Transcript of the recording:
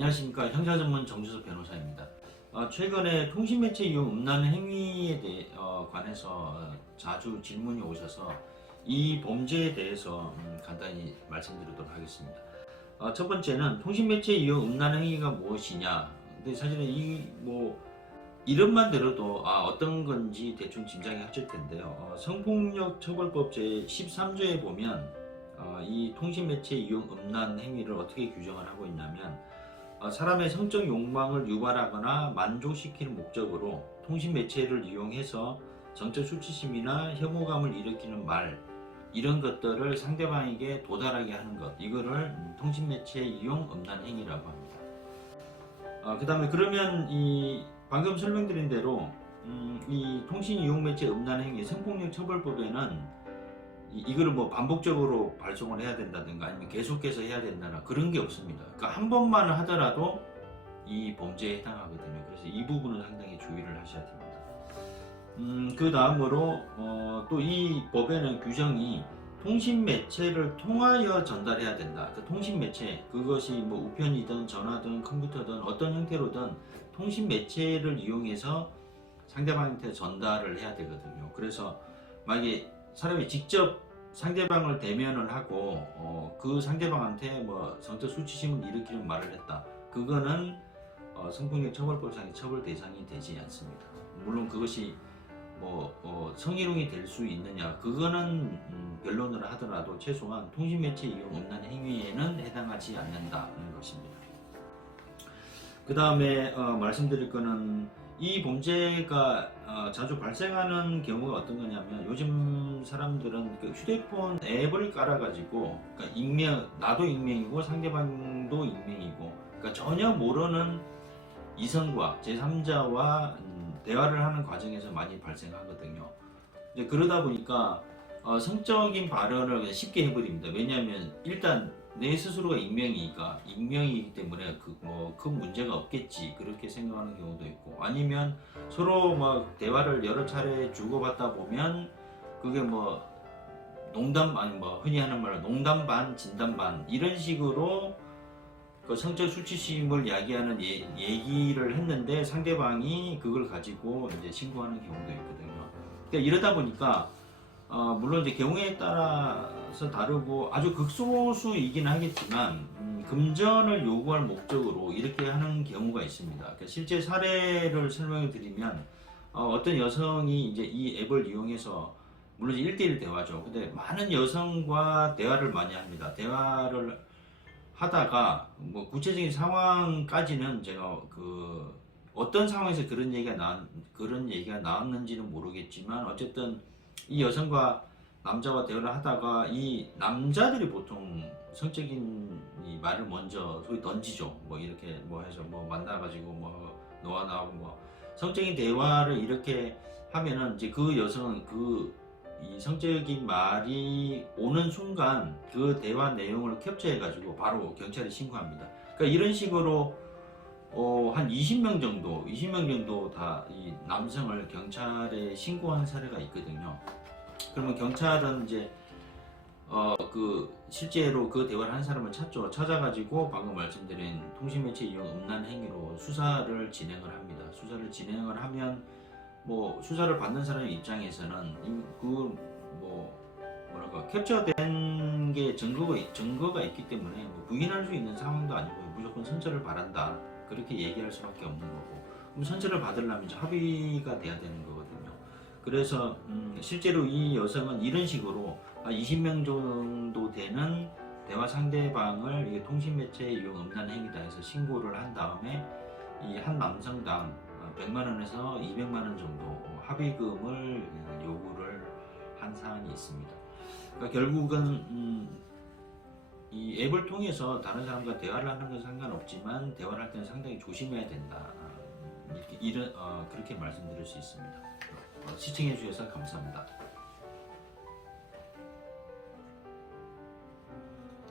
안녕하십니까. 형사전문 정주섭 변호사입니다. 최근에 통신매체 이용 음란 행위에 관해서 자주 질문이 오셔서 이 범죄에 대해서 간단히 말씀드리도록 하겠습니다. 첫 번째는 통신매체 이용 음란 행위가 무엇이냐. 근데 사실은 이름만 들어도 어떤 건지 대충 짐작이 하실 텐데요. 성폭력 처벌법 제13조에 보면 이 통신매체 이용 음란 행위를 어떻게 규정을 하고 있냐면, 사람의 성적 욕망을 유발하거나 만족시키는 목적으로 통신매체를 이용해서 정적 수치심이나 혐오감을 일으키는 말, 이런 것들을 상대방에게 도달하게 하는 것, 이거를 통신매체 이용 음란 행위라고 합니다. 그 다음에 그러면 방금 설명드린 대로 이 통신 이용 매체 음란 행위 성폭력 처벌법에는 이거를 반복적으로 발송을 해야 된다든가 아니면 계속해서 해야 된다나 그런 게 없습니다. 그러니까 한 번만 하더라도 이 범죄에 해당하거든요. 그래서 이 부분은 상당히 주의를 하셔야 됩니다. 그 다음으로 또 이 법에는 규정이 통신 매체를 통하여 전달해야 된다. 그 통신 매체, 그것이 우편이든 전화든 컴퓨터든 어떤 형태로든 통신 매체를 이용해서 상대방한테 전달을 해야 되거든요. 그래서 만약에 사람이 직접 상대방을 대면을 하고 그 상대방한테 성적 수치심을 일으키는 말을 했다. 그거는 성폭력 처벌법상의 처벌 대상이 되지 않습니다. 물론 그것이 성희롱이 될 수 있느냐, 그거는 변론을 하더라도 최소한 통신매체 이용 음란 행위에는 해당하지 않는다는 것입니다. 그 다음에 말씀드릴 거는 이 범죄가 자주 발생하는 경우가 어떤 거냐면, 요즘 사람들은 그 휴대폰 앱을 깔아가지고, 그러니까 나도 익명이고 상대방도 익명이고, 그러니까 전혀 모르는 이성과 제3자와 대화를 하는 과정에서 많이 발생하거든요. 이제 그러다 보니까 성적인 발언을 쉽게 해버립니다. 왜냐하면 일단 내 스스로가 익명이기 때문에 큰 문제가 없겠지, 그렇게 생각하는 경우도 있고, 아니면 서로 대화를 여러 차례 주고받다 보면 그게 농담, 아니 흔히 하는 말로 농담 반 진담 반 이런 식으로 그 성적 수치심을 야기하는 얘기를 했는데 상대방이 그걸 가지고 이제 신고하는 경우도 있거든요. 그러니까 이러다 보니까 물론 이제 경우에 따라서 다르고 아주 극소수이긴 하겠지만 금전을 요구할 목적으로 이렇게 하는 경우가 있습니다. 그러니까 실제 사례를 설명을 드리면, 어떤 여성이 이제 이 앱을 이용해서, 물론 1대1 대화죠. 근데 많은 여성과 대화를 많이 합니다. 대화를 하다가 구체적인 상황까지는 제가 어떤 상황에서 그런 얘기가 나왔는지는 모르겠지만, 어쨌든 이 여성과 남자와 대화를 하다가 이 남자들이 보통 성적인 이 말을 먼저 소위 던지죠. 이렇게 해서 만나가지고 너와 나하고 성적인 대화를 이렇게 하면은 이제 그 여성은 이 성적인 말이 오는 순간 그 대화 내용을 캡처해가지고 바로 경찰에 신고합니다. 그러니까 이런 식으로 한 20명 정도 다 이 남성을 경찰에 신고한 사례가 있거든요. 그러면 경찰은 이제 실제로 그 대화를 한 사람을 찾아가지고 방금 말씀드린 통신매체 이용 음란 행위로 수사를 진행을 합니다. 수사를 진행을 하면 수사를 받는 사람의 입장에서는 캡처된 게 증거가 있기 때문에 부인할 수 있는 상황도 아니고 무조건 선처를 바란다, 그렇게 얘기할 수밖에 없는 거고, 그럼 선처를 받으려면 이제 합의가 돼야 되는 거거든요. 그래서 실제로 이 여성은 이런 식으로 20명 정도 되는 대화 상대방을 통신매체 이용 음란 행위다 해서 신고를 한 다음에 이 한 남성당 100만 원에서 200만 원 정도 합의금을 요구를 한 사안이 있습니다. 그러니까 결국은 이 앱을 통해서 다른 사람과 대화를 하는 건 상관없지만 대화를 할 때는 상당히 조심해야 된다, 그렇게 말씀드릴 수 있습니다. 시청해 주셔서 감사합니다.